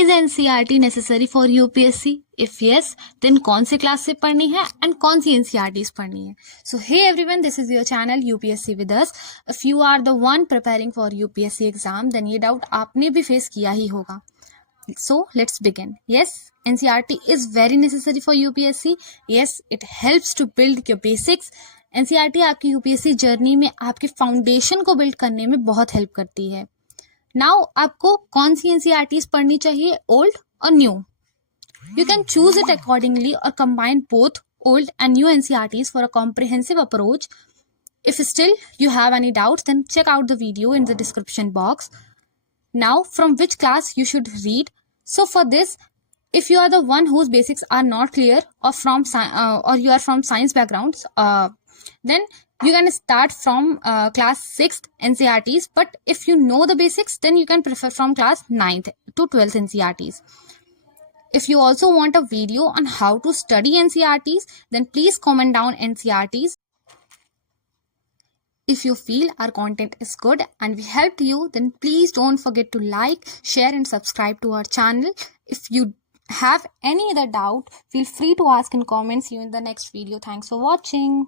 Is NCERT necessary for UPSC? If yes, then कौन से class से पढ़नी है and कौन सी NCERTs पढ़नी है? So hey everyone, this is your channel UPSC with us. If you are the one preparing for UPSC exam, then ये doubt आपने भी face किया ही होगा. So let's begin. Yes, NCERT is very necessary for UPSC. Yes, it helps to build your basics. NCERT आपकी UPSC journey में आपके foundation को build करने में बहुत हेल्प करती है. नाउ आपको कौन सी NCERTs पढ़नी चाहिए, ओल्ड और new? You can choose it accordingly और combine both old and new NCERTs for a comprehensive approach. If still you have any doubts, then check out the video in the description box. Now, from which class you should read? So for this, if you are the one whose basics are not clear or or you are from science backgrounds, then you can start from class 6th NCERTs. But if you know the basics, then you can prefer from class 9th to 12th NCERTs. If you also want a video on how to study NCERTs, then please comment down NCERTs. If you feel our content is good and we helped you, then please don't forget to like, share and subscribe to our channel. If you have any other doubt, feel free to ask in comments. See you in the next video. Thanks for watching.